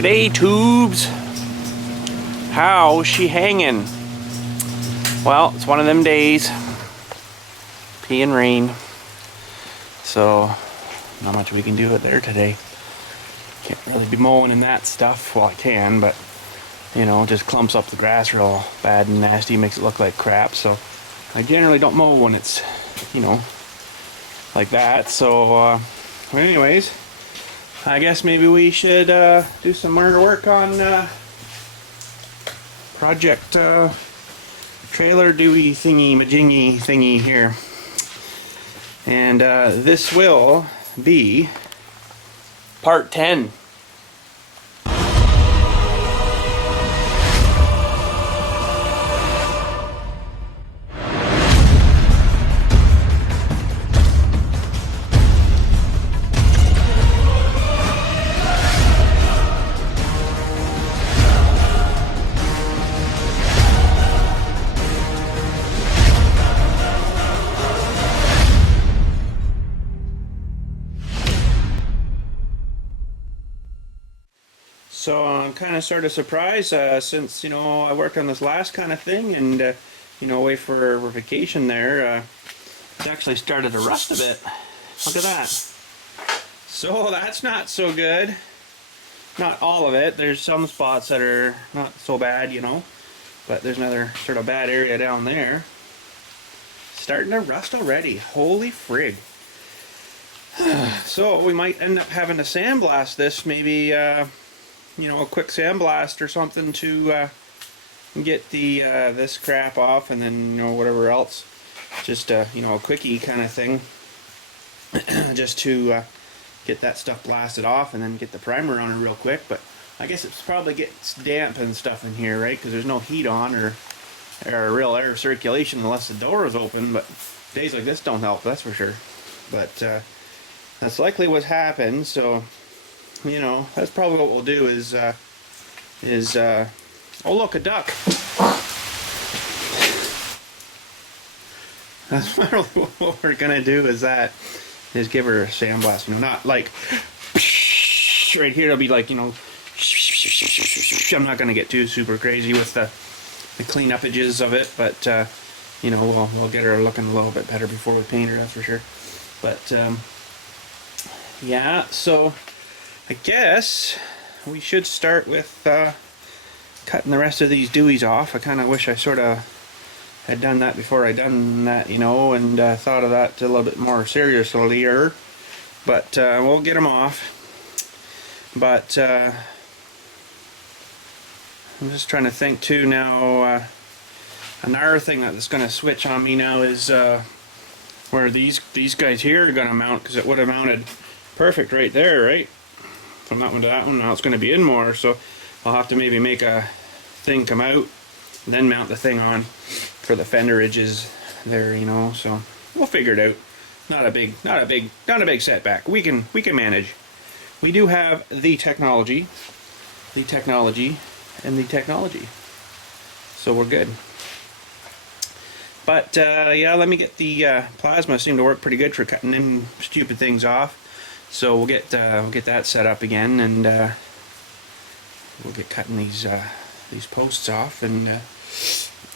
G'day, tubes. How's she hanging? Well, it's one of them days. Pee and rain. So, not much we can do it there today. Can't really be mowing and that stuff. Well, I can, but you know, just clumps up the grass real bad and nasty, makes it look like crap. So, I generally don't mow when it's, you know, like that. So, but anyways, I guess maybe we should do some more work on project trailer Dooey thingy majingy thingy here. And this will be part 10. So I'm kind of sort of surprised since, you know, I worked on this last kind of thing and, you know, away for vacation there, it actually started to rust a bit. Look at that. So that's not so good. Not all of it. There's some spots that are not so bad, you know, but there's another sort of bad area down there. Starting to rust already. Holy frig. So we might end up having to sandblast this, maybe, you know, a quick sandblast or something to get the this crap off, and then, you know, whatever else, just you know, a quickie kind of thing, just to get that stuff blasted off and then get the primer on it real quick. But I guess it's probably gets damp and stuff in here, right? Because there's no heat on or real air circulation unless the door is open. But days like this don't help, that's for sure. But that's likely what's happened. So, you know, that's probably what we'll do is oh look, a duck. That's probably what we're gonna do is give her a sandblast. You know, not like right here. It'll be like, you know, I'm not gonna get too super crazy with the clean edges of it, but you know, we'll get her looking a little bit better before we paint her, that's for sure. But yeah, so I guess we should start with cutting the rest of these Dooeys off. I kind of wish I sort of had done that before I done that, you know, and thought of that a little bit more seriously. But we'll get them off. But I'm just trying to think too now. Another thing that's going to switch on me now is where these guys here are going to mount, because it would have mounted perfect right there, right? From that one to that one. Now it's going to be in more, so I'll have to maybe make a thing come out and then mount the thing on for the fender edges there, you know. So we'll figure it out. Not a big setback. We can manage. We do have the technology, and the technology, so we're good. But yeah, let me get the plasma. Seemed to work pretty good for cutting them stupid things off. So we'll get that set up again, and we'll get cutting these posts off. And I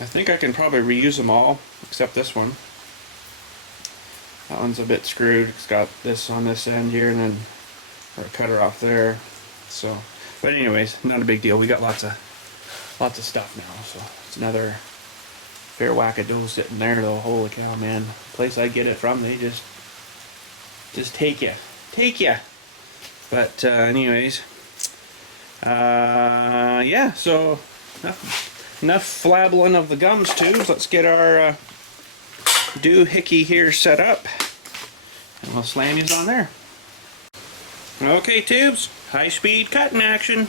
think I can probably reuse them all except this one. That one's a bit screwed. It's got this on this end here, and then a cutter off there. So, but anyways, not a big deal. We got lots of stuff now. So it's another fair wackadoodle sitting there, though. Holy cow, man! The place I get it from, they just take you. But anyways, yeah, so enough flabbling of the gums tubes. Let's get our doohickey here set up, and we'll slam these on there. Okay, tubes, high speed cutting action.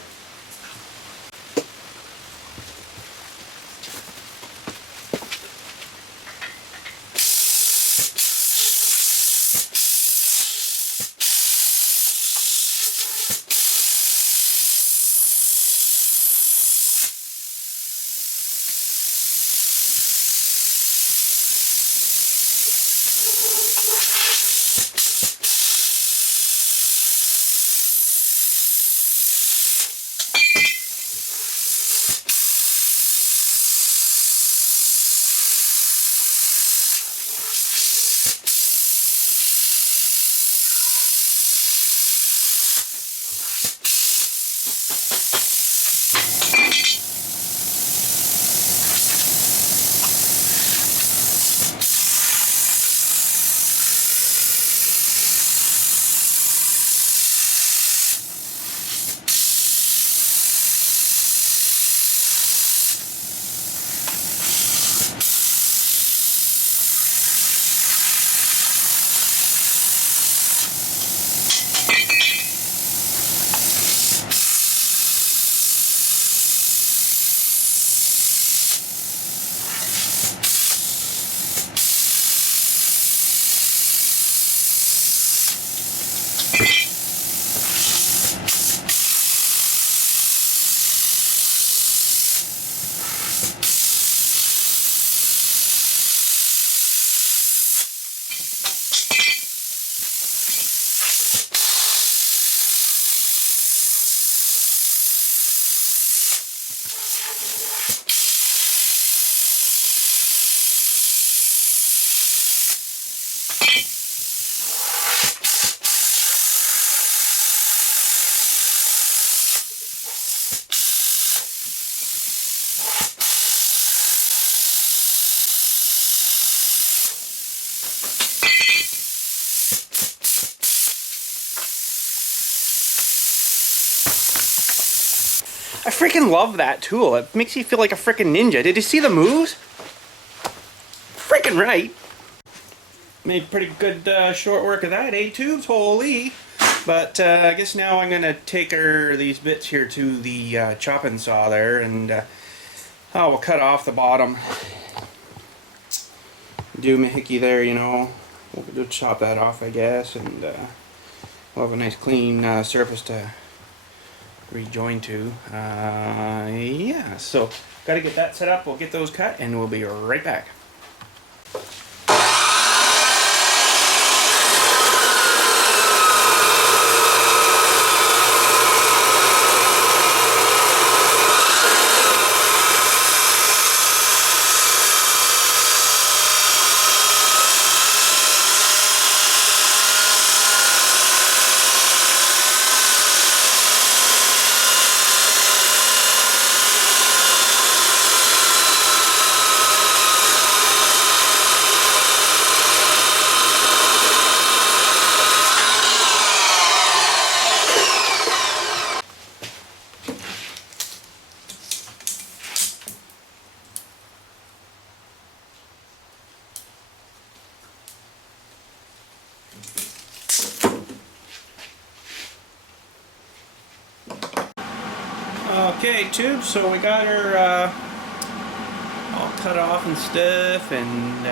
I freaking love that tool. It makes you feel like a freaking ninja. Did you see the moves? Freaking right. Made pretty good short work of that, eh, tubes? Holy. But I guess now I'm going to take these bits here to the chopping saw there, and we'll cut off the bottom. Do mahickey there, you know. We'll just chop that off, I guess, and we'll have a nice clean surface to rejoin to. Yeah, so got to get that set up. We'll get those cut, and we'll be right back. Okay, tubes, so we got her all cut off and stuff, and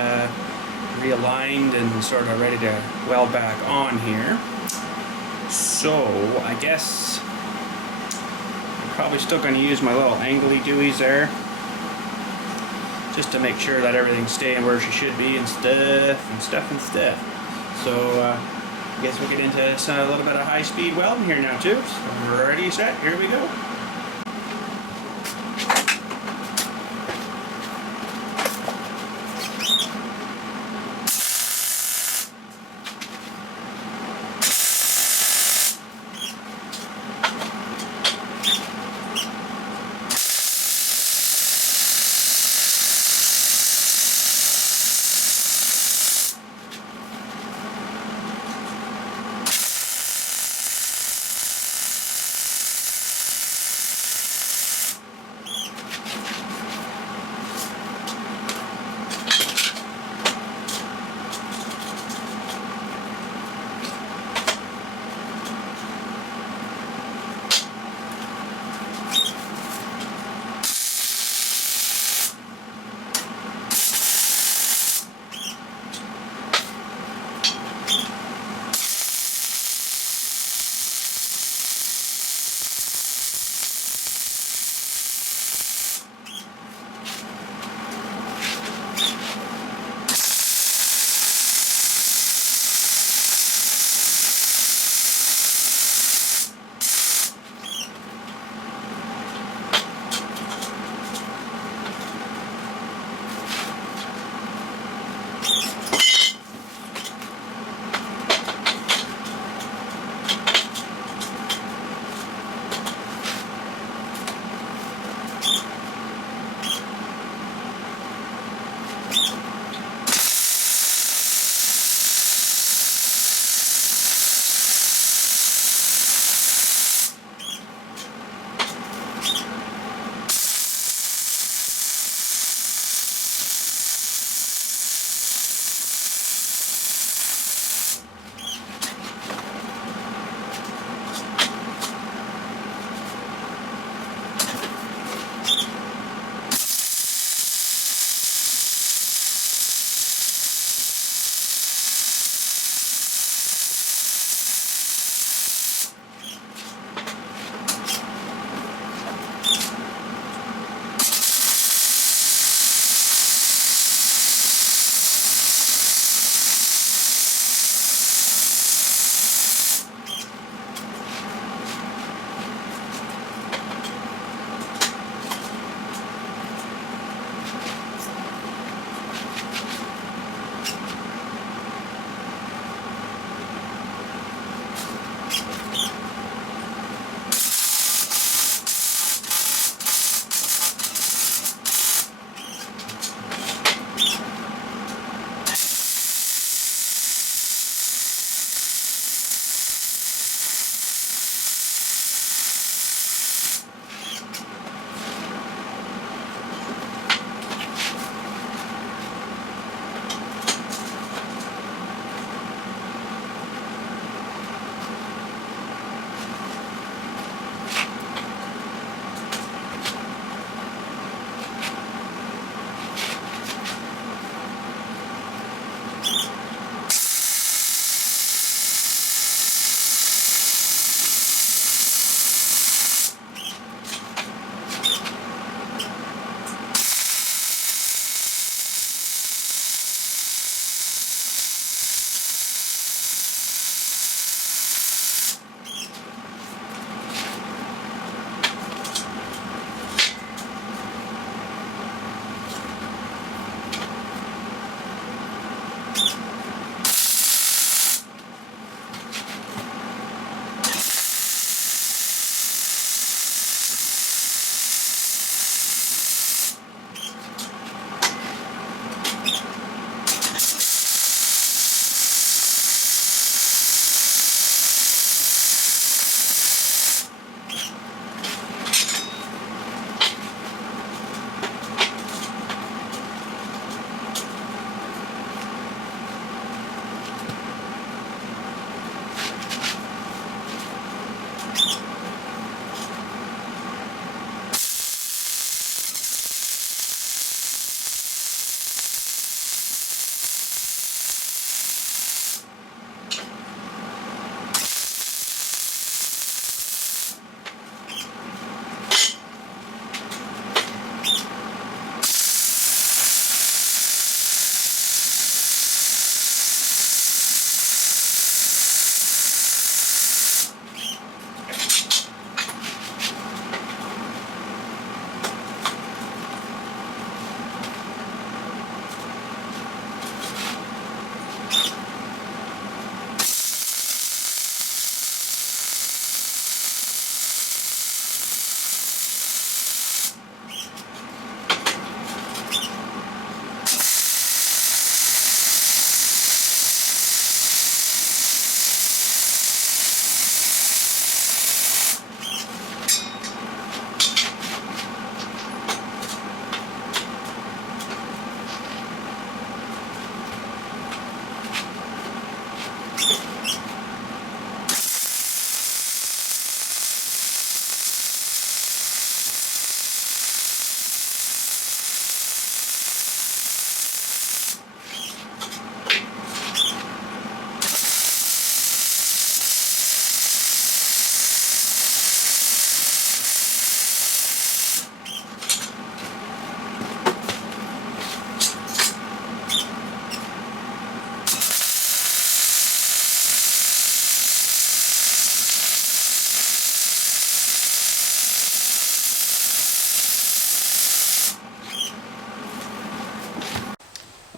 realigned and sort of ready to weld back on here. So I guess I'm probably still going to use my little angly Dooeys there, just to make sure that everything's staying where she should be, and stuff. So I guess we'll get into a little bit of high-speed welding here now, tubes. Ready, set, here we go.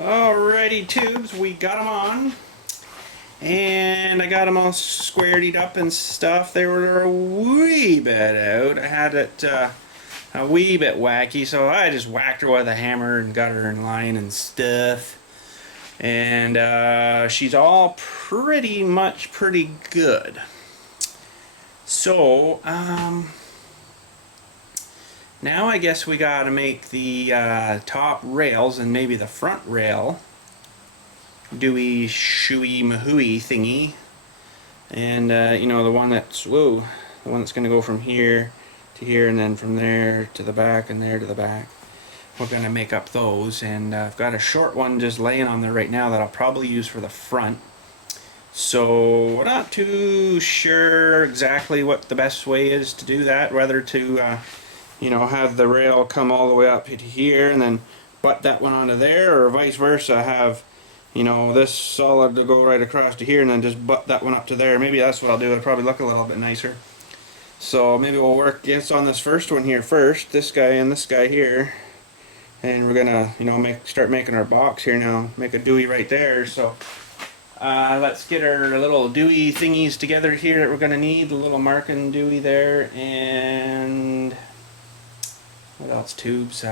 Alrighty, tubes, we got them on. And I got them all squared up and stuff. They were a wee bit out. I had it a wee bit wacky, so I just whacked her with a hammer and got her in line and stuff. And she's all pretty much pretty good. So, now I guess we gotta make the top rails and maybe the front rail Dooey shooey mahooey thingy, and you know, the one that's the one that's gonna go from here to here and then from there to the back and there to the back. We're gonna make up those, and I've got a short one just laying on there right now that I'll probably use for the front. So we're not too sure exactly what the best way is to do that, whether to you know, have the rail come all the way up to here and then butt that one onto there, or vice versa, have, you know, this solid to go right across to here and then just butt that one up to there. Maybe that's what I'll do. It'll probably look a little bit nicer. So maybe we'll work just on this first one here first, this guy and this guy here, and we're gonna, you know, start making our box here now, make a Dooey right there. So let's get our little Dooey thingies together here that we're gonna need, the little marking Dooey there, and what else? Tubes,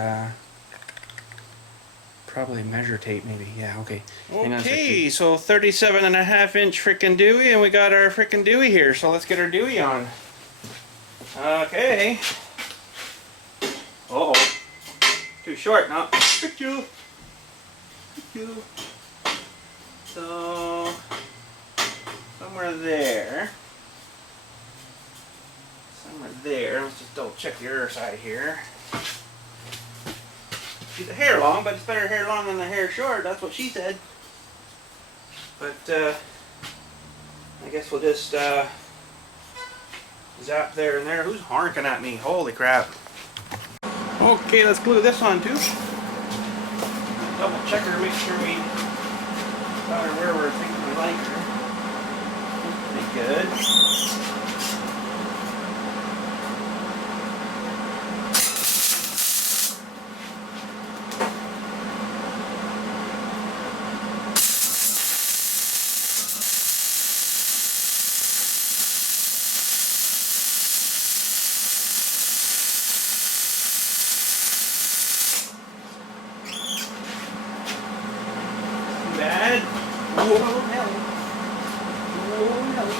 probably measure tape maybe. Yeah, okay. Okay, so 37.5-inch frickin' Dooey, and we got our frickin' Dooey here, so let's get our Dooey on. Okay. Uh-oh. Too short, no? So, somewhere there. Let's just double check the other side here. Keep the hair long, but it's better hair long than the hair short. That's what she said. But I guess we'll just zap there and there. Who's honking at me? Holy crap! Okay, let's glue this on too. Double check her, make sure we got her where we're thinking we like her. Pretty good. Whoa, Nelly. Whoa, Nelly.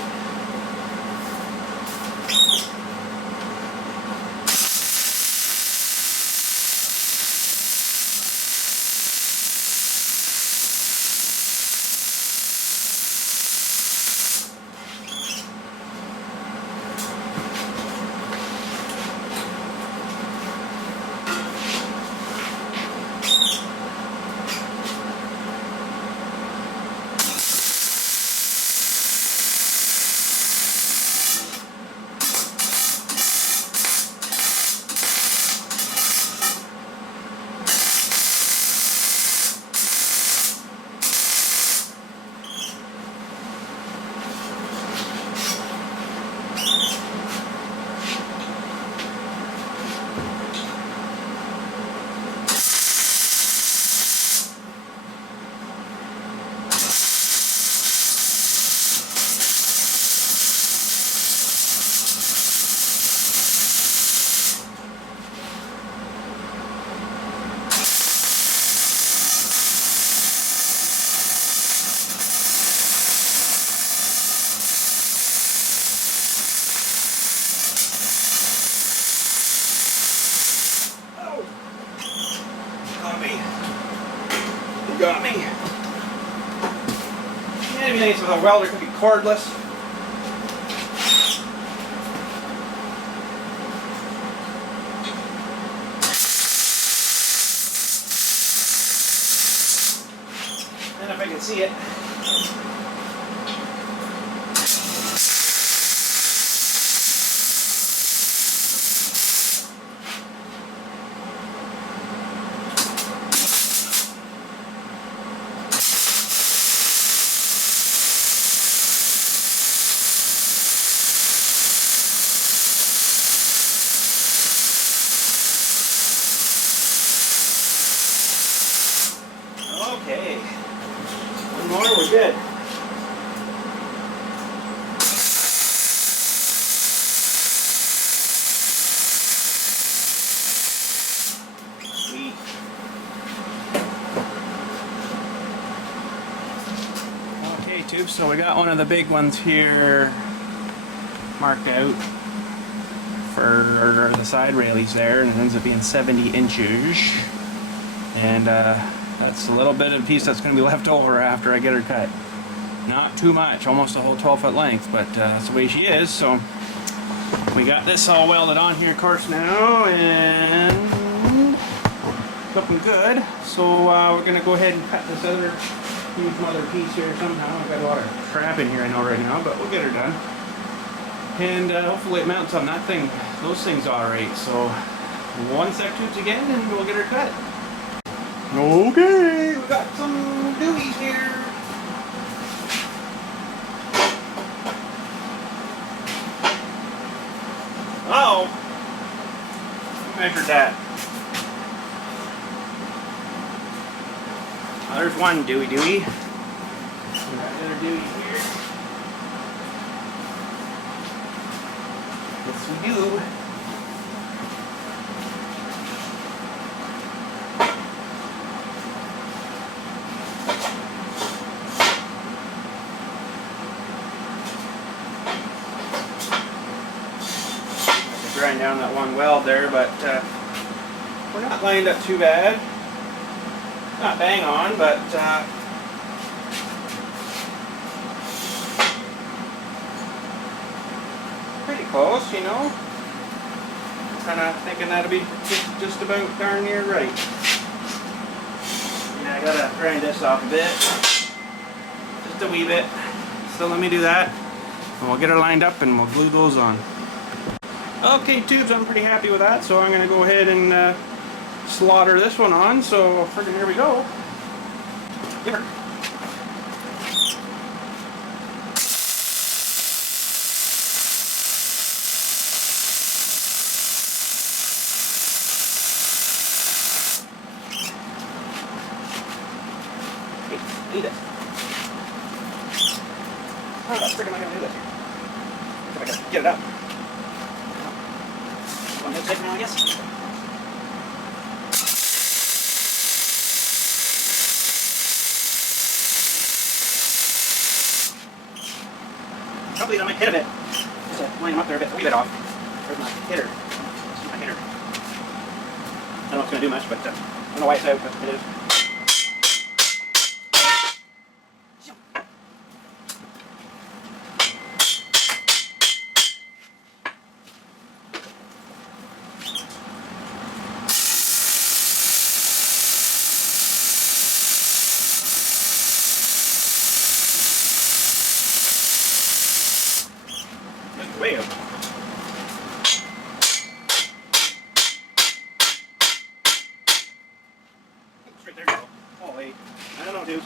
Got me. Anything with a welder can be cordless. And if I can see it. Okay. good. Sweet. Okay, tubes, so we got one of the big ones here marked out for the side railies there, and it ends up being 70 inches. And that's a little bit of piece that's going to be left over after I get her cut. Not too much, almost a whole 12-foot length, but that's the way she is. So we got this all welded on here, of course, now, and looking good. So we're going to go ahead and cut this other huge mother piece here somehow. I've got a lot of crap in here, I know right now, but we'll get her done. And hopefully it mounts on that thing, those things alright. So 1 sec tubes again, and we'll get her cut. Okay, we got some Dooeys here. Uh-oh. Measured that. Oh, there's one Dooey. We got another Dooey here. Yes, we do. Grind down that one weld there, but we're not lined up too bad. Not bang on, but pretty close, you know. Kind of thinking that'll be just about darn near right. Yeah, I gotta grind this off a bit, just a wee bit. So let me do that, and we'll get her lined up, and we'll glue those on. Okay, tubes, I'm pretty happy with that, so I'm going to go ahead and slaughter this one on. So, friggin' here we go. Here. Hey, eat it. How the frick am I going to do this? If I can get it up. One head take now, I guess. Hopefully I might hit a bit. Just line them up there a bit, a wee bit off. There's my hitter. That's my hitter. I don't know if it's going to do much, but I don't know why it's out, but it is. Way up. Straight there you go. Oh wait. I don't know, dude.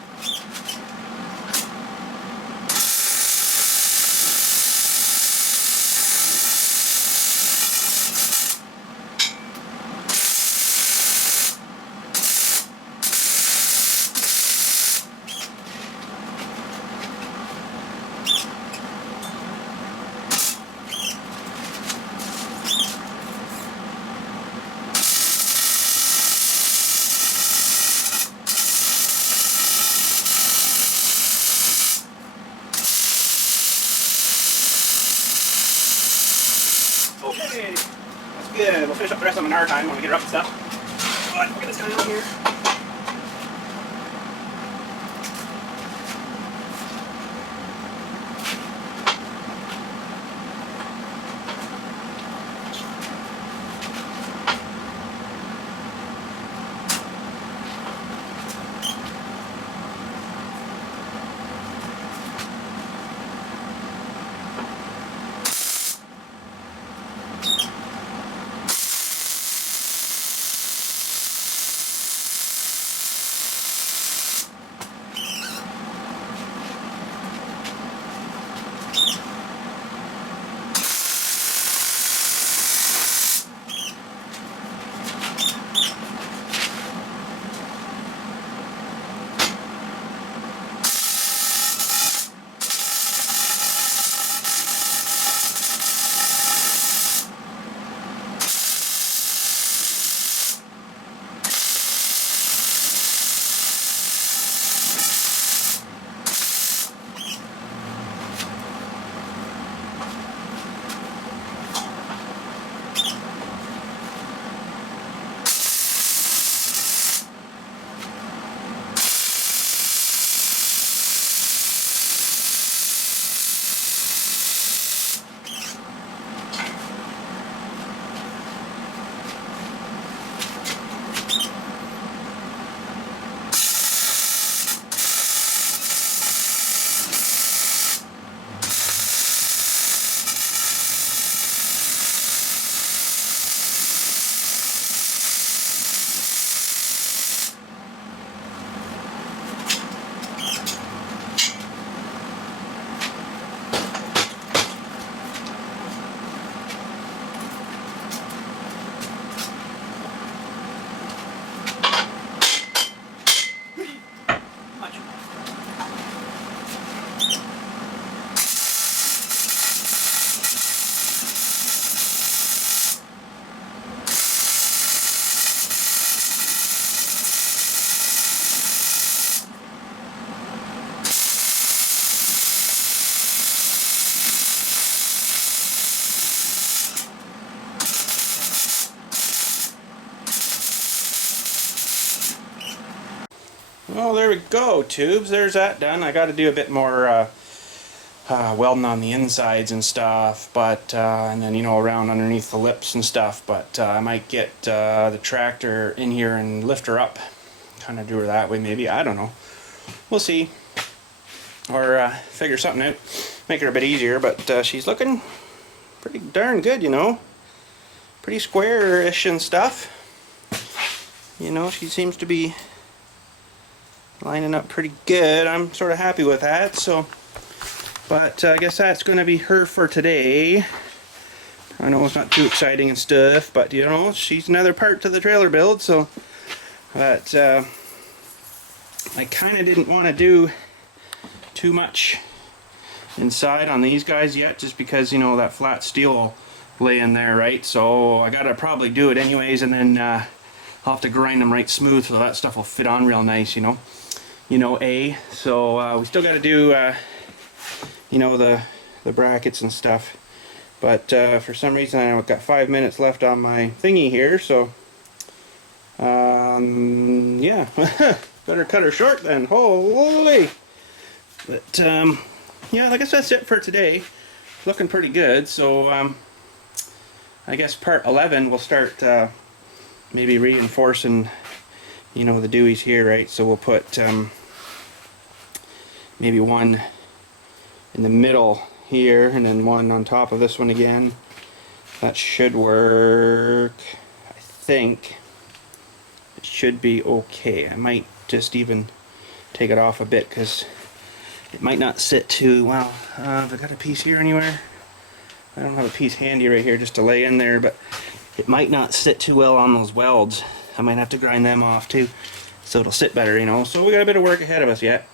Okay, that's good. We'll finish up the rest of them in our time when we get her up and stuff. But look at this guy on here. Oh, there we go, tubes. There's that done. I got to do a bit more welding on the insides and stuff, but and then, you know, around underneath the lips and stuff. But I might get the tractor in here and lift her up, kind of do her that way, maybe. I don't know. We'll see, or figure something out, make her a bit easier. But she's looking pretty darn good, you know. Pretty square-ish and stuff. You know, she seems to be lining up pretty good. I'm sort of happy with that. So, but I guess that's going to be her for today. I know it's not too exciting and stuff, but you know, she's another part to the trailer build. So, but I kind of didn't want to do too much inside on these guys yet, just because, you know, that flat steel lay in there, right? So I gotta probably do it anyways, and then I'll have to grind them right smooth so that stuff will fit on real nice, you know. So we still got to do you know, the brackets and stuff, but for some reason I've got 5 minutes left on my thingy here, so yeah. Better cut her short then. Holy! But yeah, I guess that's it for today. Looking pretty good. So I guess part 11 we'll start maybe reinforcing, you know, the Dooeys here, right? So we'll put maybe one in the middle here, and then one on top of this one again. That should work. I think it should be okay. I might just even take it off a bit, because it might not sit too well. Have I got a piece here anywhere? I don't have a piece handy right here just to lay in there, but it might not sit too well on those welds. I might have to grind them off too, so it'll sit better, you know. So we got a bit of work ahead of us yet.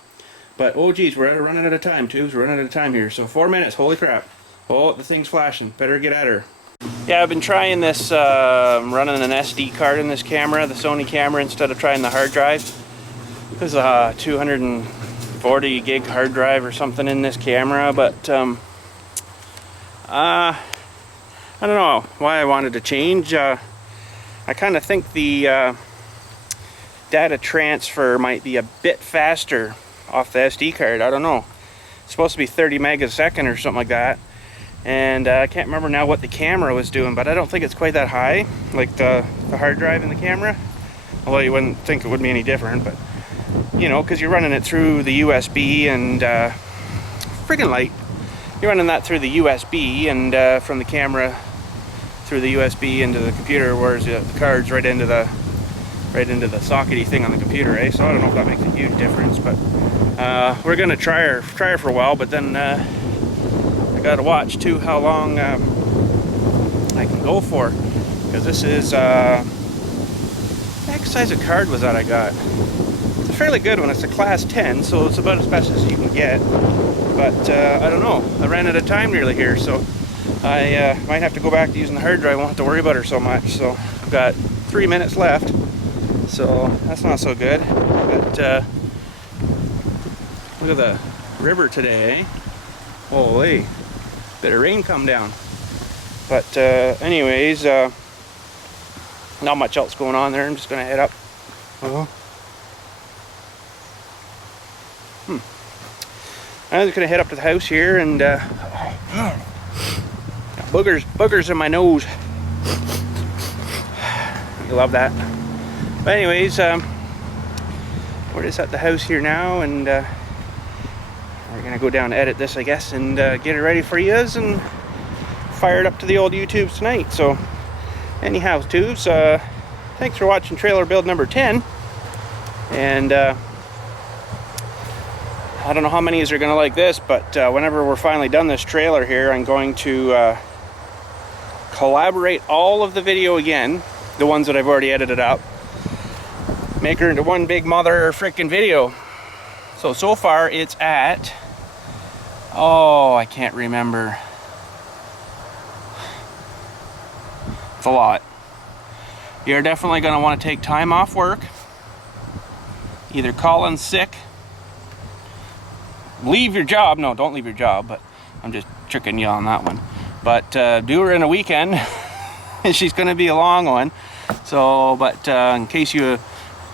But oh geez, we're running out of time, tubes. We're running out of time here. So 4 minutes, holy crap. Oh, the thing's flashing. Better get at her. Yeah, I've been trying this, running an SD card in this camera, the Sony camera, instead of trying the hard drive. There's a 240 gig hard drive or something in this camera, but I don't know why I wanted to change. I kind of think the data transfer might be a bit faster off the SD card. I don't know. It's supposed to be 30 meg a second or something like that. And I can't remember now what the camera was doing, but I don't think it's quite that high, like the hard drive in the camera. Although you wouldn't think it would be any different, but you know, because you're running it through the USB and friggin' light. You're running that through the USB and from the camera through the USB into the computer, whereas the card's right into the sockety thing on the computer, eh? So I don't know if that makes a huge difference, but we're gonna try her for a while. But then I gotta watch too how long I can go for, because this is what size of card was that I got? It's a fairly good one. It's a class 10, so it's about as best as you can get. But I don't know. I ran out of time nearly here, so I might have to go back to using the hard drive. I won't have to worry about her so much. So I've got 3 minutes left, so that's not so good. But look at the river today, eh? Holy, bit of rain come down. But anyways, not much else going on there. I'm just gonna head up. I'm just gonna head up to the house here, and boogers in my nose. You love that. But anyways, we're just at the house here now, and we're gonna go down and edit this, I guess, and get it ready for yous and fire it up to the old YouTubes tonight. So anyhow, tubes, thanks for watching trailer build number 10, and I don't know how many of you are gonna like this, but whenever we're finally done this trailer here, I'm going to collaborate all of the video again, the ones that I've already edited up, make her into one big mother frickin' video. So far it's at, oh, I can't remember. It's a lot. You're definitely going to want to take time off work, either call in sick, leave your job. No, don't leave your job, but I'm just tricking you on that one. But do her in a weekend. She's going to be a long one. So, but in case you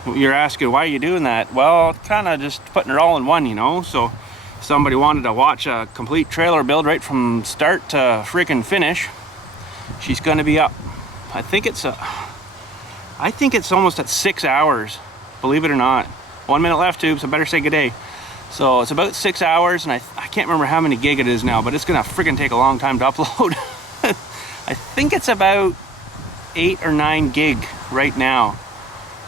You're asking, why are you doing that? Well, kind of just putting it all in one, you know. So if somebody wanted to watch a complete trailer build right from start to freaking finish, she's going to be up. I think it's almost at 6 hours, believe it or not. 1 minute left, tubes. I better say good day. So it's about 6 hours, and I can't remember how many gig it is now, but it's gonna freaking take a long time to upload. I think it's about 8 or 9 gig right now.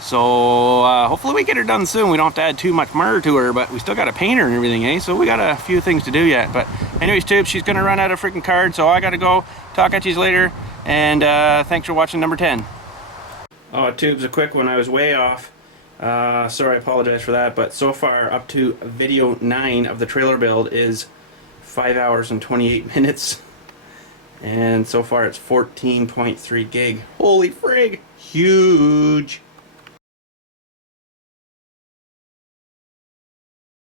So hopefully we get her done soon. We don't have to add too much more to her, but we still got to paint her and everything, eh? So we got a few things to do yet. But anyways, tubes, she's gonna run out of freaking cards, so I gotta go. Talk at you later, and thanks for watching number 10. Oh, tubes, a quick one. I was way off. Sorry, I apologize for that, but so far up to video 9 of the trailer build is 5 hours and 28 minutes, and so far it's 14.3 gig. Holy frig, huge.